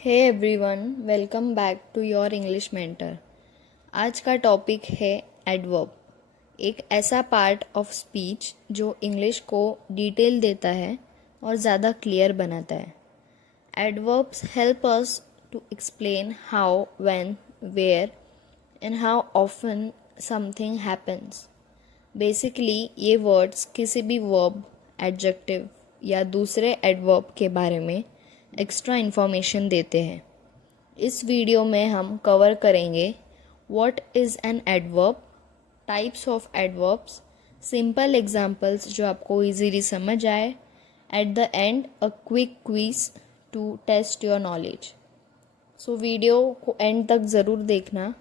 Hey everyone, welcome back to your English mentor. आज का topic है एडवर्ब, एक ऐसा पार्ट ऑफ स्पीच जो इंग्लिश को डिटेल देता है और ज़्यादा क्लियर बनाता है। Adverbs help us to explain how, when, where and how often something happens. Basically ये वर्ड्स किसी भी वर्ब, एडजेक्टिव या दूसरे एडवर्ब के बारे में एक्स्ट्रा इन्फॉर्मेशन देते हैं। इस वीडियो में हम कवर करेंगे what is an adverb, types of adverbs, simple examples जो आपको इजीली समझ आए, at the end a quick quiz to test your knowledge. So video को एंड तक ज़रूर देखना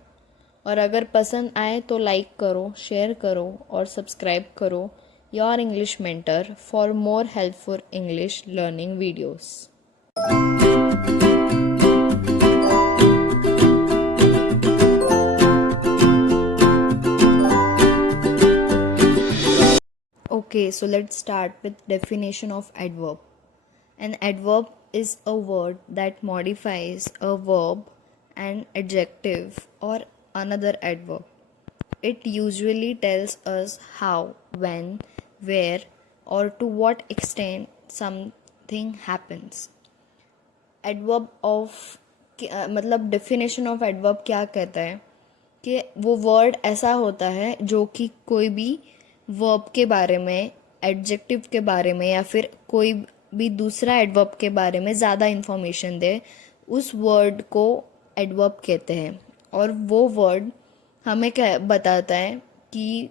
और अगर पसंद आए तो लाइक करो, शेयर करो और सब्सक्राइब करो your English mentor for more helpful English learning videos. Okay, so let's start with definition of adverb. An adverb is a word that modifies a verb, an adjective, or another adverb. It usually tells us how, when, where, or to what extent something happens. Adverb of मतलब definition of adverb क्या कहता है कि वो word ऐसा होता है जो कि कोई भी वर्ब के बारे में, एडजेक्टिव के बारे में या फिर कोई भी दूसरा एडवर्ब के बारे में ज़्यादा इन्फॉर्मेशन दे, उस वर्ड को एडवर्ब कहते हैं। और वो वर्ड हमें क्या बताता है कि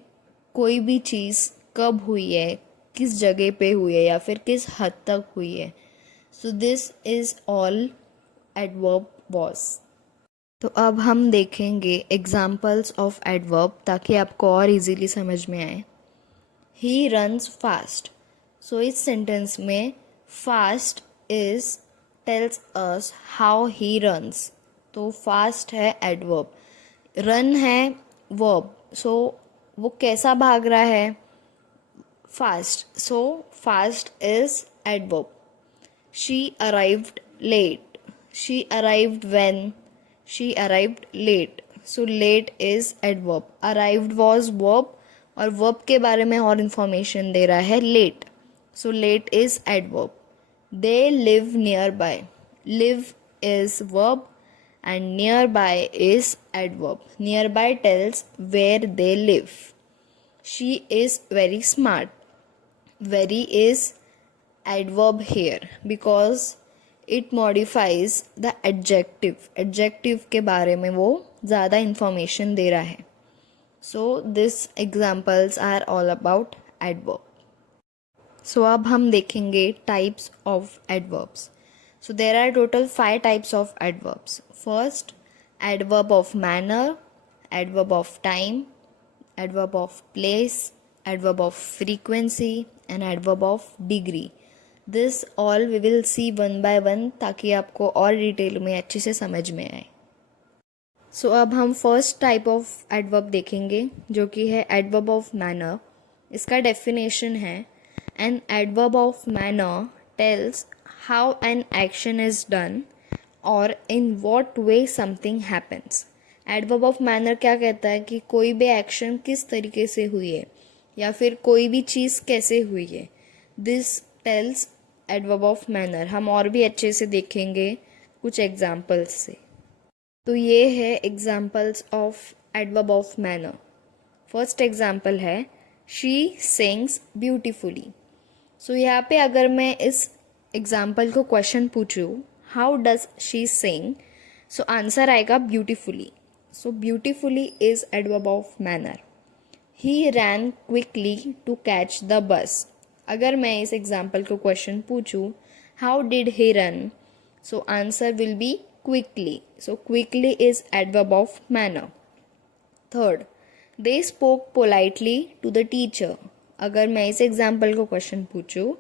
कोई भी चीज़ कब हुई है, किस जगह पे हुई है या फिर किस हद तक हुई है। सो this is all adverb was. तो अब हम देखेंगे एग्जाम्पल्स ऑफ एडवर्ब ताकि आपको और इजीली समझ में आए। He runs fast. सो इस सेंटेंस में fast is tells us how he runs. तो फास्ट है एडवर्ब, रन है वर्ब। सो वो कैसा भाग रहा है, fast. So fast is adverb. She arrived late. She arrived when? She arrived late. So late is adverb. Arrived was verb और verb के बारे में और information दे रहा है late. So late is adverb. They live nearby. Live is verb and nearby is adverb. Nearby tells where they live. She is very smart. Very is adverb here because it modifies the adjective. Adjective के बारे में वो ज़्यादा information दे रहा है. So these examples are all about adverb. So अब हम देखेंगे types of adverbs. So there are total 5 types of adverbs. First, adverb of manner, adverb of time, adverb of place, adverb of frequency and adverb of degree. This all we will see one by one ताकि आपको और detail में अच्छे से समझ में आए। सो अब हम फर्स्ट टाइप ऑफ एडवर्ब देखेंगे जो कि है एडवर्ब ऑफ मैनर। इसका डेफिनेशन है an adverb of manner tells how an action is done or in what way something happens. Adverb of manner क्या कहता है कि कोई भी एक्शन किस तरीके से हुई है या फिर कोई भी चीज़ कैसे हुई है। This tells adverb of manner. हम और भी अच्छे से देखेंगे कुछ एग्जाम्पल्स से। तो ये है examples of adverb of manner. First example है शी सिंग्स ब्यूटिफुली। सो यहाँ पे अगर मैं इस एग्जाम्पल को क्वेश्चन पूछूँ how does she sing, so answer आएगा beautifully. So beautifully is adverb of manner. He ran quickly to catch the bus. अगर मैं इस एग्जाम्पल को क्वेश्चन पूछूँ how did he run, so answer will be quickly. So quickly is adverb of manner. Third, they spoke politely to the teacher. अगर मैं इस example को question पूछूँ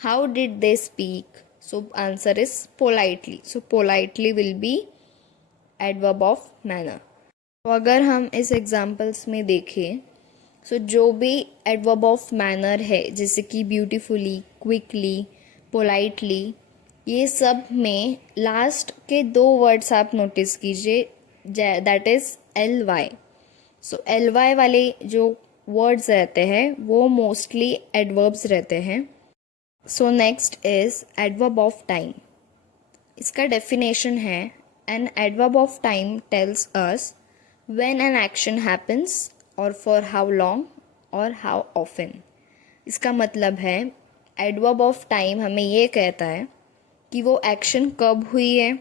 how did they speak, so answer is politely. So politely will be adverb of manner. तो अगर हम इस examples में देखें सो जो भी एडवर्ब ऑफ मैनर है जैसे कि ब्यूटीफुली, क्विकली, पोलाइटली, ये सब में लास्ट के दो वर्ड्स आप नोटिस कीजिए, that is L Y. So L Y वाले जो वर्ड्स रहते हैं वो मोस्टली एडवर्ब्स रहते हैं. सो next is adverb of time. इसका डेफिनेशन है an adverb of time tells us when an action happens और फॉर हाउ लॉन्ग और हाउ ऑफन. इसका मतलब है एडवर्ब ऑफ टाइम हमें ये कहता है कि वो एक्शन कब हुई है,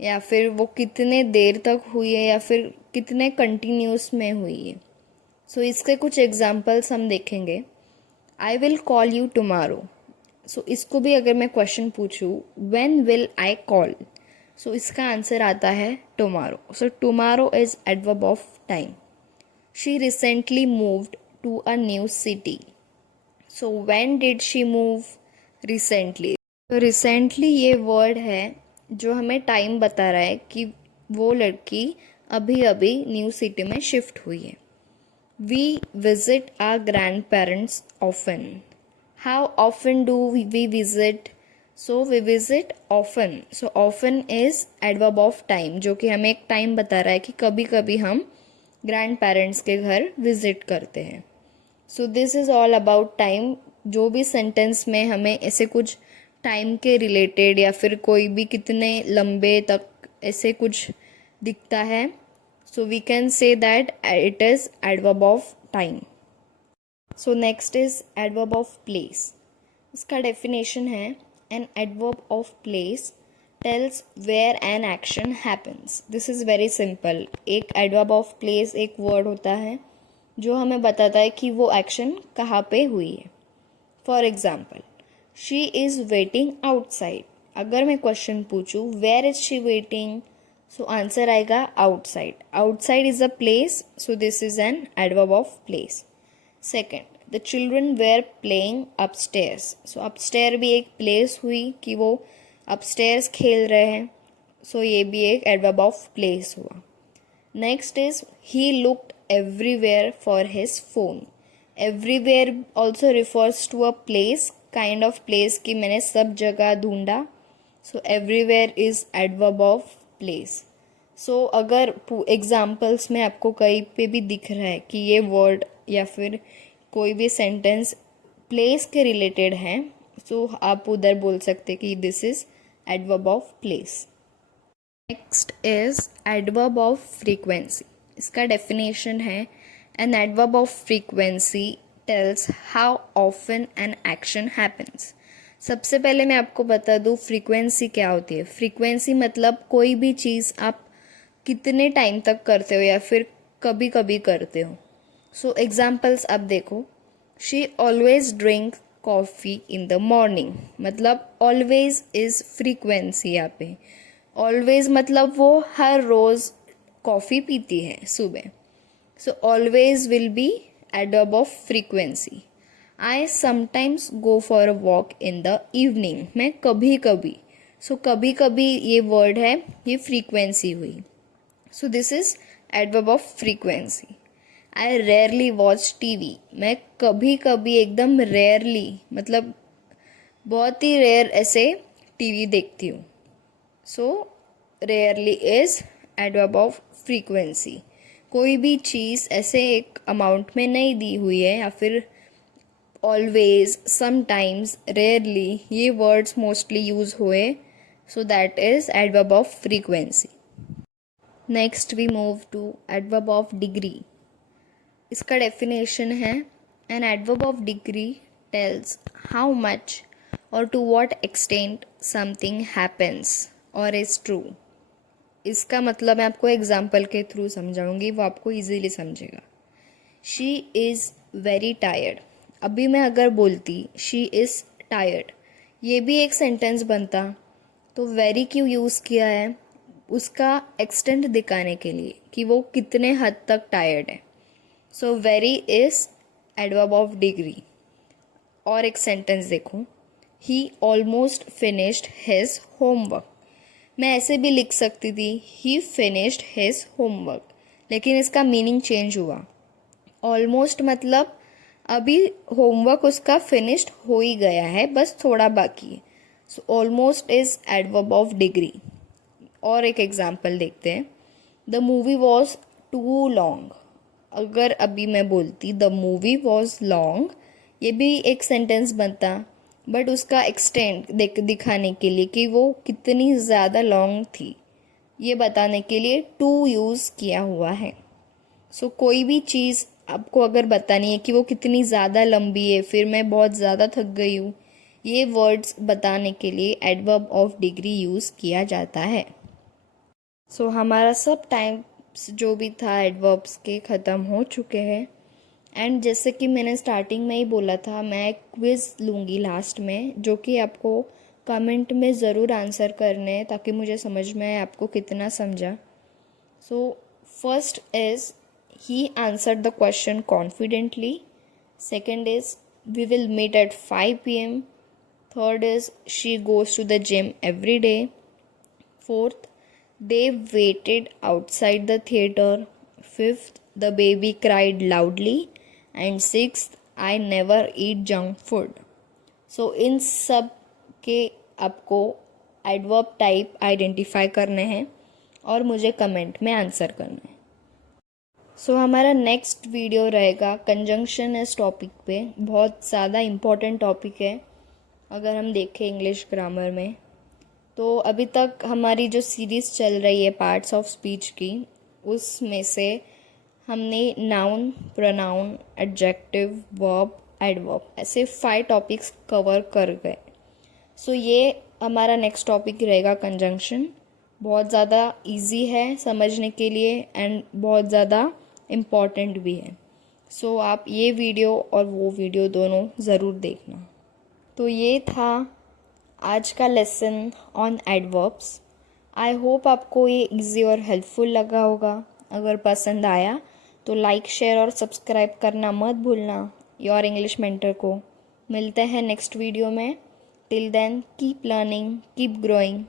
या फिर वो कितने देर तक हुई है, या फिर कितने कंटिन्यूस में हुई है. सो इसके कुछ एग्जांपल्स हम देखेंगे. I will call you tomorrow. So इसको भी अगर मैं क्वेश्चन पूछूं when will I call, so इसका आंसर आता है tomorrow. So tomorrow is adverb of time. She recently moved to a new city. So when did she move? Recently. तो recently ये वर्ड है जो हमें टाइम बता रहा है कि वो लड़की अभी अभी न्यू सिटी में शिफ्ट हुई है. We visit our grandparents often. How often do we visit? So we visit often. So often is adverb of time जो कि हमें एक टाइम बता रहा है कि कभी कभी हम ग्रैंड पेरेंट्स के घर विजिट करते हैं. सो this is all about time. जो भी सेंटेंस में हमें ऐसे कुछ टाइम के रिलेटेड या फिर कोई भी कितने लंबे तक ऐसे कुछ दिखता है, so we can say that it is adverb of time. So next is adverb of place. इसका डेफिनेशन है an adverb of place tells where an action happens. This is very simple. एक एडवर्ब ऑफ प्लेस एक word होता है जो हमें बताता है कि वो एक्शन कहाँ पे हुई है. For example, she is waiting outside. अगर मैं क्वेश्चन पूछूँ where is she waiting, so answer आएगा outside. Outside is a place, so this is an adverb of place. Second, the children were playing upstairs. So upstair भी एक place हुई कि वो upstairs खेल रहे हैं, सो ये भी एक एडवर्ब ऑफ प्लेस हुआ. Next is he looked everywhere for his phone. Everywhere also refers to a place, kind of place कि मैंने सब जगह ढूंढा. So everywhere is adverb of place. So अगर एग्जाम्पल्स में आपको कहीं पे भी दिख रहा है कि ये वर्ड या फिर कोई भी सेंटेंस प्लेस के रिलेटेड है, सो आप उधर बोल सकते कि this is adverb of place. Next is adverb of frequency. इसका डेफिनेशन है an adverb of frequency tales how often N action happens. सबसे पहले मैं आपको बता दूँ फ्रीक्वेंसी क्या होती है. फ्रीक्वेंसी मतलब कोई भी चीज़ आप कितने टाइम तक करते हो या फिर कभी कभी करते हो. सो एग्जाम्पल्स आप देखो. She always drink coffee in the morning. मतलब ऑलवेज इज़ फ्रीक्वेंसी. यहाँ पे ऑलवेज मतलब वो हर रोज़ कॉफ़ी पीती है सुबह. So always will be adverb of frequency. I sometimes go for a walk in the evening. मैं कभी कभी, सो कभी कभी ये वर्ड है, ये फ्रीक्वेंसी हुई. So this is adverb of frequency. I rarely watch TV. मैं कभी कभी, एकदम रेयरली मतलब बहुत ही रेयर ऐसे टीवी देखती हूँ. So rarely is adverb of frequency. कोई भी चीज़ ऐसे एक अमाउंट में नहीं दी हुई है, या फिर ऑलवेज, समटाइम्स, रेयरली, ये वर्ड्स मोस्टली यूज हुए. So that is adverb of frequency. Next we move to adverb of degree. इसका डेफिनेशन है an adverb of degree tells how much और to what extent something happens और is true. इसका मतलब मैं आपको example के थ्रू समझाऊंगी, वो आपको इजीली समझेगा. She is very tired. अभी मैं अगर बोलती शी इज़ टायर्ड, ये भी एक सेंटेंस बनता. तो वेरी क्यों यूज़ किया है? उसका एक्सटेंट दिखाने के लिए कि वो कितने हद तक टायर्ड है. So very is adverb of degree. और एक सेंटेंस देखो, ही ऑलमोस्ट फिनिश्ड हिज होमवर्क. मैं ऐसे भी लिख सकती थी ही फिनिश्ड हिज होमवर्क, लेकिन इसका मीनिंग चेंज हुआ. ऑलमोस्ट मतलब अभी होमवर्क उसका फिनिश्ड हो ही गया है, बस थोड़ा बाकी है. So almost is adverb of degree. और एक एग्जाम्पल देखते हैं, the movie was too long. अगर अभी मैं बोलती द मूवी वॉज लॉन्ग, ये भी एक सेंटेंस बनता, बट उसका एक्सटेंड दिखाने के लिए कि वो कितनी ज़्यादा लॉन्ग थी, ये बताने के लिए टू यूज़ किया हुआ है। सो कोई भी चीज़ आपको अगर बतानी है कि वो कितनी ज़्यादा लंबी है, फिर मैं बहुत ज़्यादा थक गई हूँ, ये वर्ड्स बताने के लिए एडवर्ब ऑफ डिग्री यूज़ किया जाता है। सो हमारा सब टाइम्स जो भी था एडवर्ब्स के ख़त्म हो चुके हैं। एंड जैसे कि मैंने स्टार्टिंग में ही बोला था, मैं क्विज़ लूँगी लास्ट में, जो कि आपको कमेंट में ज़रूर आंसर करने हैं ताकि मुझे समझ में आए आपको कितना समझा। So first is he answered the question confidently. Second is we will meet at 5 p.m. Third is she goes to the gym every day. Fourth, they waited outside the theater. Fifth, the baby cried loudly. And sixth, I never eat junk food. So इन सब के आपको adverb type identify करने हैं और मुझे comment में answer करना है। सो हमारा नेक्स्ट वीडियो रहेगा कंजंक्शन इस टॉपिक पे। बहुत ज़्यादा इम्पॉर्टेंट टॉपिक है अगर हम देखें इंग्लिश ग्रामर में। तो अभी तक हमारी जो सीरीज़ चल रही है पार्ट्स ऑफ स्पीच की, उसमें से हमने noun, pronoun, adjective, verb, adverb, ऐसे 5 टॉपिक्स कवर कर गए। सो ये हमारा नेक्स्ट टॉपिक रहेगा कंजंक्शन। बहुत ज़्यादा इजी है समझने के लिए एंड बहुत ज़्यादा इम्पॉर्टेंट भी है। सो आप ये वीडियो और वो वीडियो दोनों ज़रूर देखना। तो ये था आज का lesson on adverbs. I hope आपको ये इजी और हेल्पफुल लगा होगा। अगर पसंद आया तो लाइक, शेयर और सब्सक्राइब करना मत भूलना योर इंग्लिश मेंटर को। मिलते हैं नेक्स्ट वीडियो में। Till then keep learning, keep growing.